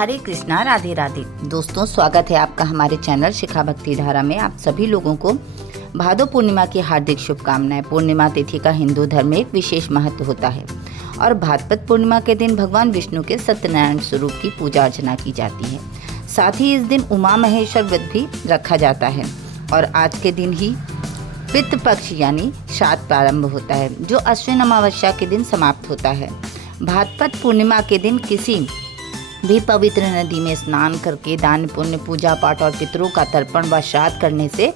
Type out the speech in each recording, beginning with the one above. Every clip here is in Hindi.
हरे कृष्णा, राधे राधे। दोस्तों, स्वागत है आपका हमारे चैनल शिखा भक्ति धारा में। आप सभी लोगों को भादो पूर्णिमा की हार्दिक शुभकामनाएं। पूर्णिमा तिथि का हिंदू धर्म में एक विशेष महत्व होता है और भाद्रपद पूर्णिमा के दिन भगवान विष्णु के सत्यनारायण स्वरूप की पूजा अर्चना की जाती है। साथ ही इस दिन उमा महेश्वर व्रत भी रखा जाता है और आज के दिन ही पितृ पक्ष यानी श्राद्ध प्रारंभ होता है, जो अश्विन अमावस्या के दिन समाप्त होता है। भाद्रपद पूर्णिमा के दिन किसी भी पवित्र नदी में स्नान करके दान पुण्य, पूजा पाठ और पितरों का तर्पण व श्राद्ध करने से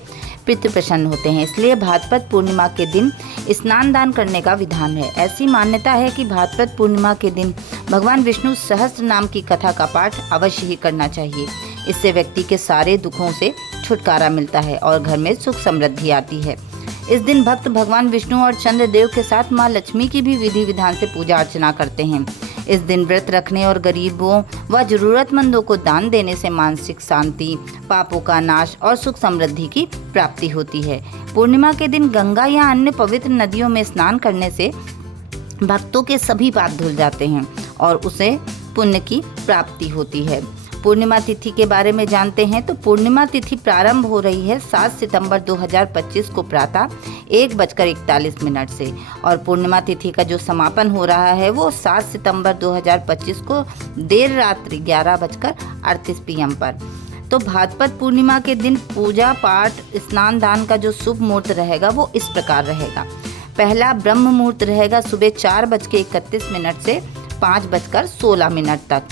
पितृ प्रसन्न होते हैं। इसलिए भाद्रपद पूर्णिमा के दिन स्नान दान करने का विधान है। ऐसी मान्यता है कि भाद्रपद पूर्णिमा के दिन भगवान विष्णु सहस्त्र नाम की कथा का पाठ अवश्य ही करना चाहिए। इससे व्यक्ति के सारे दुखों से छुटकारा मिलता है और घर में सुख समृद्धि आती है। इस दिन भक्त भगवान विष्णु और चंद्रदेव के साथ माँ लक्ष्मी की भी विधि विधान से पूजा अर्चना करते हैं। इस दिन व्रत रखने और गरीबों व जरूरतमंदों को दान देने से मानसिक शांति, पापों का नाश और सुख समृद्धि की प्राप्ति होती है। पूर्णिमा के दिन गंगा या अन्य पवित्र नदियों में स्नान करने से भक्तों के सभी पाप धुल जाते हैं और उसे पुण्य की प्राप्ति होती है। पूर्णिमा तिथि के बारे में जानते हैं तो पूर्णिमा तिथि प्रारंभ हो रही है 7 सितंबर 2025 को प्रातः 1:41 से और पूर्णिमा तिथि का जो समापन हो रहा है वो 7 सितंबर 2025 को देर रात्रि 11:38 PM पर। तो भाद्रपद पूर्णिमा के दिन पूजा पाठ, स्नान दान का जो शुभ मुहूर्त रहेगा वो इस प्रकार रहेगा। पहला ब्रह्म मुहूर्त रहेगा सुबह 4:31 से 5:16 तक,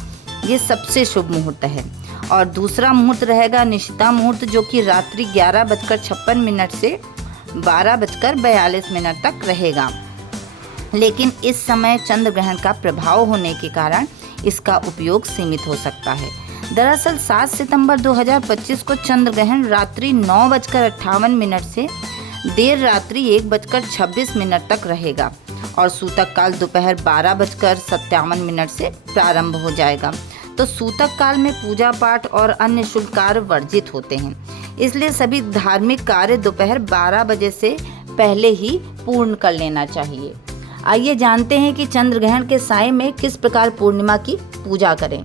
ये सबसे शुभ मुहूर्त है। और दूसरा मुहूर्त रहेगा निशिता मुहूर्त, जो कि रात्रि 11:56 से 12:42 तक रहेगा। लेकिन इस समय चंद्र ग्रहण का प्रभाव होने के कारण इसका उपयोग सीमित हो सकता है। दरअसल 7 सितंबर 2025 को चंद्र ग्रहण रात्रि 9:58 से देर रात्रि 1:26 तक रहेगा और सूतक काल दोपहर 12:57 से प्रारंभ हो जाएगा। तो सूतक काल में पूजा पाठ और अन्य शुभ कार्य वर्जित होते हैं, इसलिए सभी धार्मिक कार्य दोपहर 12 बजे से पहले ही पूर्ण कर लेना चाहिए। आइए जानते हैं कि चंद्र ग्रहण के साय में किस प्रकार पूर्णिमा की पूजा करें।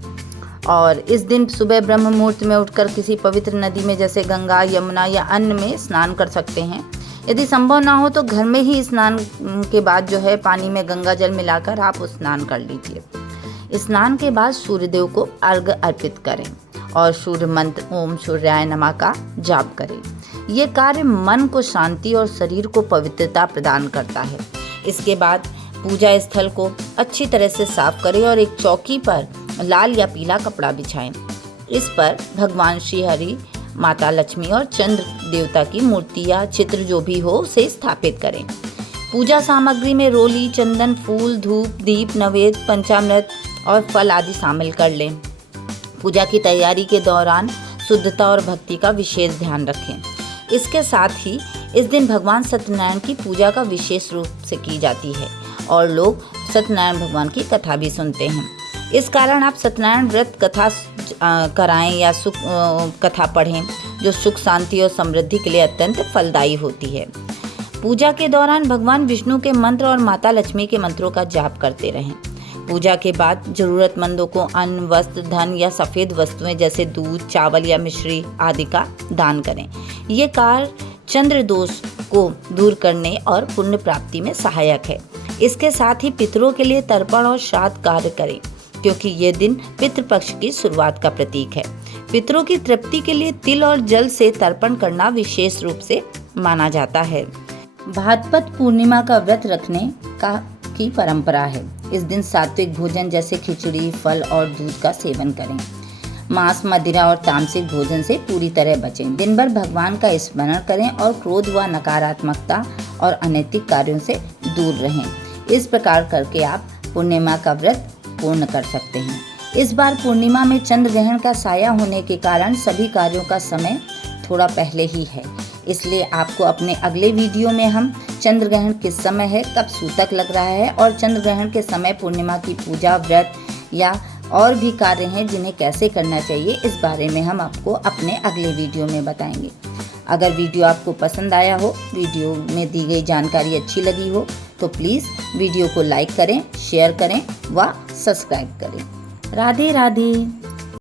और इस दिन सुबह ब्रह्म मुहूर्त में उठकर किसी पवित्र नदी में जैसे गंगा, यमुना या अन्य में स्नान कर सकते हैं। यदि संभव ना हो तो घर में ही स्नान के बाद जो है पानी में गंगा जल मिलाकर आप स्नान कर लीजिए। स्नान के बाद सूर्यदेव को अर्घ्य अर्पित करें और सूर्य मंत्र ओम सूर्याय नमः का जाप करें। ये कार्य मन को शांति और शरीर को पवित्रता प्रदान करता है। इसके बाद पूजा स्थल को अच्छी तरह से साफ करें और एक चौकी पर लाल या पीला कपड़ा बिछाएं। इस पर भगवान श्री हरि, माता लक्ष्मी और चंद्र देवता की मूर्ति या चित्र जो भी हो उसे स्थापित करें। पूजा सामग्री में रोली, चंदन, फूल, धूप, दीप, नैवेद्य, पंचामृत और फल आदि शामिल कर लें। पूजा की तैयारी के दौरान शुद्धता और भक्ति का विशेष ध्यान रखें। इसके साथ ही इस दिन भगवान सत्यनारायण की पूजा का विशेष रूप से की जाती है और लोग सत्यनारायण भगवान की कथा भी सुनते हैं। इस कारण आप सत्यनारायण व्रत कथा कराएं या सुख कथा पढ़ें, जो सुख, शांति और समृद्धि के लिए अत्यंत फलदायी होती है। पूजा के दौरान भगवान विष्णु के मंत्र और माता लक्ष्मी के मंत्रों का जाप करते रहें। पूजा के बाद जरूरतमंदों को अन्न, वस्त्र, धन या सफ़ेद वस्तुएं जैसे दूध, चावल या मिश्री आदि का दान करें। ये कार्य चंद्र दोष को दूर करने और पुण्य प्राप्ति में सहायक है। इसके साथ ही पितरों के लिए तर्पण और श्राद्ध कार्य करें, क्योंकि ये दिन पितृपक्ष की शुरुआत का प्रतीक है। पितरों की तृप्ति के लिए तिल और जल से तर्पण करना विशेष रूप से माना जाता है। भाद्रपद पूर्णिमा का व्रत रखने की परंपरा है। इस दिन सात्विक भोजन जैसे खिचड़ी, फल और दूध का सेवन करें। मांस, मदिरा और तामसिक भोजन से पूरी तरह बचें। दिन भर भगवान का स्मरण करें और क्रोध व नकारात्मकता और अनैतिक कार्यों से दूर रहें। इस प्रकार करके आप पूर्णिमा का व्रत पूर्ण कर सकते हैं। इस बार पूर्णिमा में चंद्र ग्रहण का साया होने के कारण सभी कार्यों का समय थोड़ा पहले ही है, इसलिए आपको अपने अगले वीडियो में हम चंद्र ग्रहण किस समय है, कब सूतक लग रहा है और चंद्र ग्रहण के समय पूर्णिमा की पूजा, व्रत या और भी कार्य हैं जिन्हें कैसे करना चाहिए, इस बारे में हम आपको अपने अगले वीडियो में बताएंगे। अगर वीडियो आपको पसंद आया हो, वीडियो में दी गई जानकारी अच्छी लगी हो तो प्लीज़ वीडियो को लाइक करें, शेयर करें व सब्सक्राइब करें। राधे राधे।